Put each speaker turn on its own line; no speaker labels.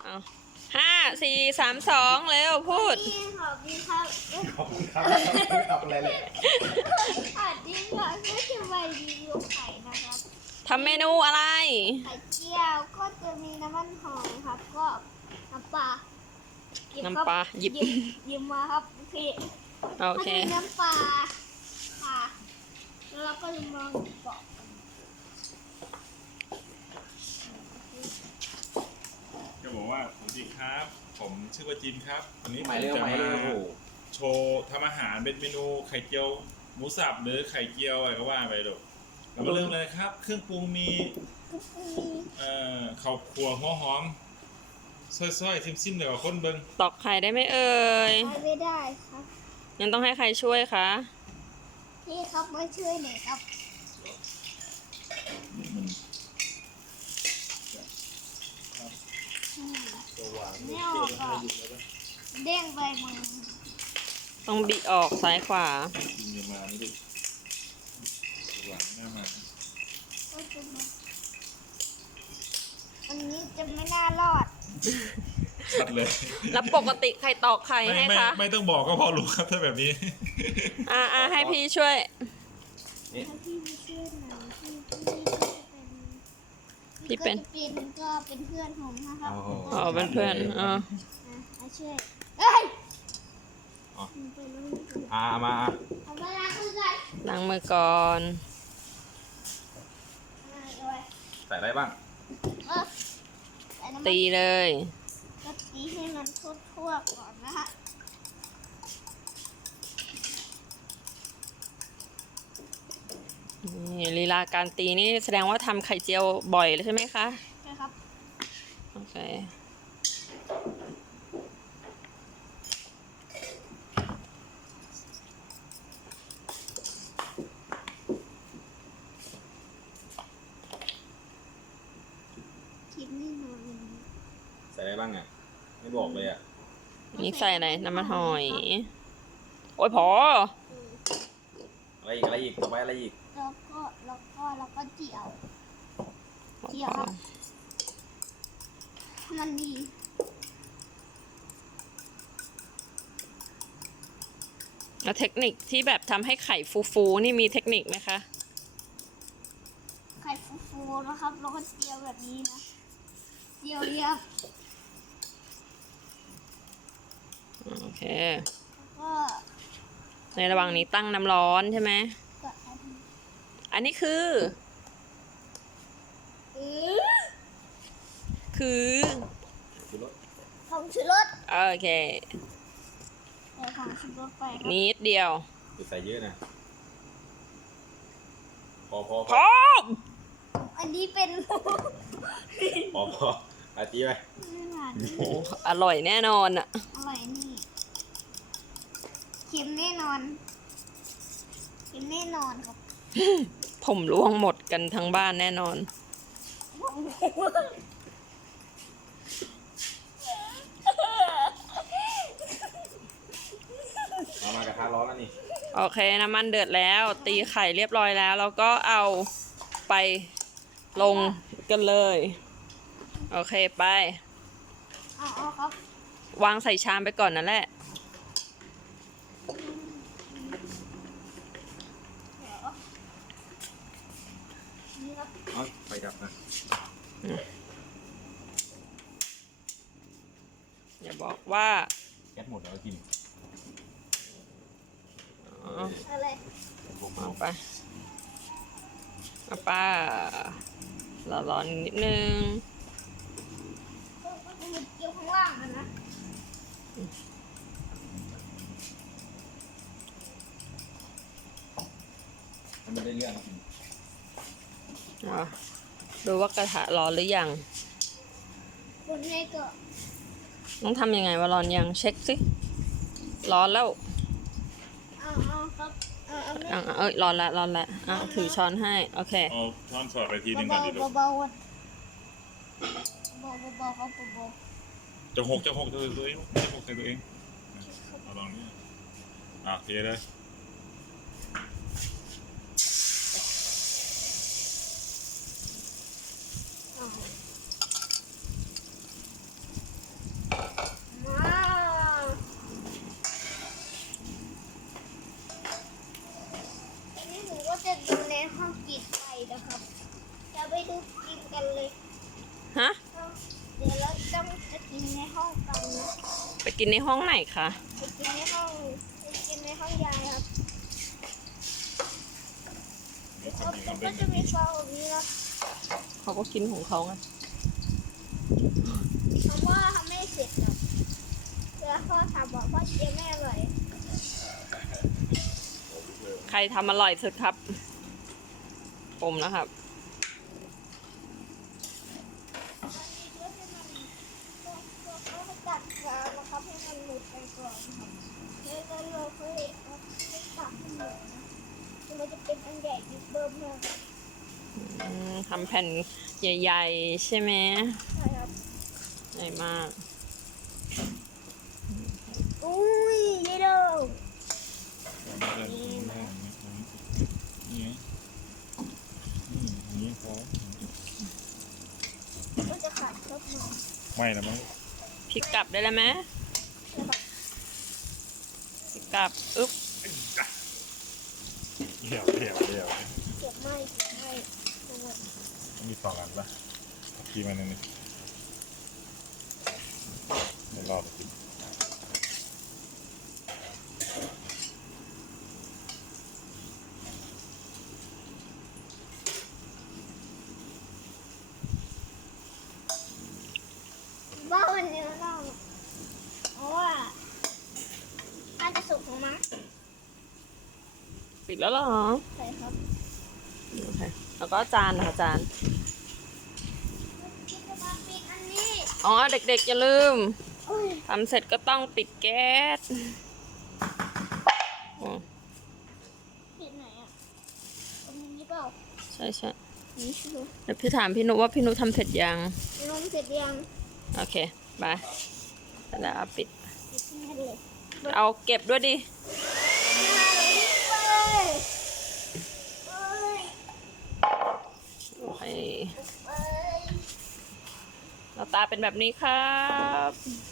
เอา5 4 3 2เร็วพูด
ขอบคุณครับ
ขอบคุณครับไม่ทำอะไรเลย
สวัสดีครับก็จะมารีวิวไข่นะครับ
ทำเมนูอะไร
ไข่เจียวก็จะมีน้ำมันหอยครับ ก็น้ำปลาหยิบครับ
น้ำปลาหยิบ
หยิบมาครับโอเค
โอ
ก็
เค
จะมีน้ำปลาค่ะแล้วเราก็จะมองเกาะ
จะบอกว่าสวัสดีครับ ผมชื่อว่าจิมครับวันนี้ผ
หมาย
ม
เร็ว
จะ
หมาย
มา
เร็วโอ้โห
โชว์ทำอาหารเป็นเมนูไข่เจียวหมูสับหรือไข่เจียวอะไรก็ว่าไปดูเรามาเริ่มเลยครับ เครื่องปรุงมีข้าวคั่วหัวหอมซอยๆซิมๆเดี๋ยวคนเบิ้ง
ตอกไข่ได้ไหมเอ่ย
ไปไม่ได้ครับ
ยังต้องให้ใครช่วยคะ
พี่ครับมาช่วยหน่อยครับ
มัน
ไม่ออกอ่ะเด้งไปมือ
ต้องบิออกซ้ายขวา
กินกันมานี่ดิหวานหน้ามา
ก็จะมาอันนี้จะไม่น่ารอด
ชัดเลย
แล้วปกติใครตอกไข่ให้คะ
ไม่ต้องบอกก็พอรู้ครับถ้าแบบนี้
ให้พี่ช่วย
ถ้าพี่ไม่ช่วยหน่อยพี่
พี่เป็น
ก็เป็นเพื่อนผมนะครับ
โอ้โห
อ๋อเป็นเพื่อนอ๋อ
มาช่วยเอ้ย
อ๋อ
ไปแล้ว
มา
เอาเวลาคุยกัน
ล้างมือก่อน
เอาไว้
ใส่อะไรบ้าง
ใส่น้ำมัน
ตีเลย
ก็ตีให้มันทั่วๆก่อนนะฮะ
นี่ลีลาการตีนี่แสดงว่าทำไข่เจียวบ่อยเลยใช่ไหมคะ
นะครับ
โอเค
คิดไม่นอน
ใส่อะไรบ้างอ่ะไม่บอกเลยอ่ะ
นี่ใส่อะไรน้ำมันหอย โอ้ยพอ
อะไรอีกต่อไปอะไรอีก
แล้วก็เจียว เจียวครับให้มันดี
แล้วเทคนิคที่แบบทำให้ไข่ฟูๆนี่มีเทคนิคไหมคะ
ไข่ฟูๆนะครับแล้วก็เจียวแบบนี้นะเจียวเรียบ
โอเค
แล้วก็
ในระหว่างนี้ตั้งน้ำร้อนใช่ไหม
ก็อันนี้
อันนี้คือ คือ
ชูรส
ผงชูรส
โอเค
ใส่ผงชูรสไปครับ
นิดเดียว
อย่าใส่เยอะนะพอ
พอ
อันนี้เป็น
อาตีไป
ไม่หวาน
โอ้อร่อยแน่นอนอ่ะ
อร่อยนี่เค็มแน่นอนเค็มแน่นอนครับ
ผมร่วงหมดกันทั้งบ้านแน่นอน
มากระทะร้อนแล้วนี่
โอเคน้ำมันเดือดแล้ว ตีไข่เรียบร้อยแล้ว แล้วก็เอาไปลงกันเลย โอเคไป
เอาครับ
วางใส่ชามไปก่อนนั่นแหละ
เดี๋ยวนี่ครับ
เอาไฟดับนะ
อย่าบอกว่า
แก๊สหมดแล้วกิน
อ๋อ
อะไร
เอาไปเอาป้าร้อนๆนิดนึง
ก็มันเกี่ยวข้างล่างนะ
มันไม่ได้เรื่องกิน
อ่ะดูว่ากระทะร้อนหรือยัง
คนให้ก็
ต้องทำยังไงว่าร้อนยังเช็คสิ ร้อนแล้ว
เอาครับเอาไม่
เอ้ยร้อนแล้วถือช้อนให้ โอเค
เอาช้อนสอดไปทีนึงก่อนดิลูก
เบาๆเบาๆครับเบา
จะหกตัวเองจะหกใส่ตัวเองเอาลองนี่เทเลย
ๆ
กินในห้องไหนคะ
ไปกินในห้องยายครับก็จะมีฟองแบบนี้นะ
เขาก็กินของเขาไง
เพราะว่าทำไม่เสร็จหรอกแล้วพ่อถามบอกพ่อเจียไม่อร่อย
ใครทำอร่อยสุดครับ ผมนะครับ
เขาตัดกาวนะครับให้มันหลุดไปก่อนครับแล้วก็เราค่อยเอาไปตัดให้หมดนะมันจะเป็นอันใหญ่บิ๊กเบิ้มมาก
ทำแผ่นใหญ่ๆ ใช่ไหม
ใช่ครับ
ใหญ่มาก
อุ้ยเยโด
นี่พอ
ก็จะขาดครบหน่อย
ไม่นะมั้ง
พลิกกลับได้แล้วไหมพลิกกลับ อึ๊บ
เดี๋ยว
เก็บไม่ทั้งหมด
มีสองอันปะทีมันนึงเดี๋ยวรอไปกิน
ว่าวันนี้เราเพราะว่าน่าจะสุกของมั้ง
ปิดแล้วเหรอ
ใช่ครับ
โอเค แล้วก็จานนะคะจาน
คิดจะมาปิดอันนี้
อ๋อ เด็กๆ อย่าลืม
โอ้ย
ทำเสร็จก็ต้องปิดแก๊สอ๋อ
ปิดไหนอ่ะตรงนี้เปล่า
ใช่ใช่
นี่ใช่ไหม
เดี๋ยวพี่ถามพี่นุว่าพี่นุทำเสร็จยัง
ลงเสร็จยัง
โอเค บายแล้วเอาปิด
ปิดแน่เลย
เอาเก็บด้วยดิ โอเค
เอ้ย
หน้าตาเป็นแบบนี้ครับ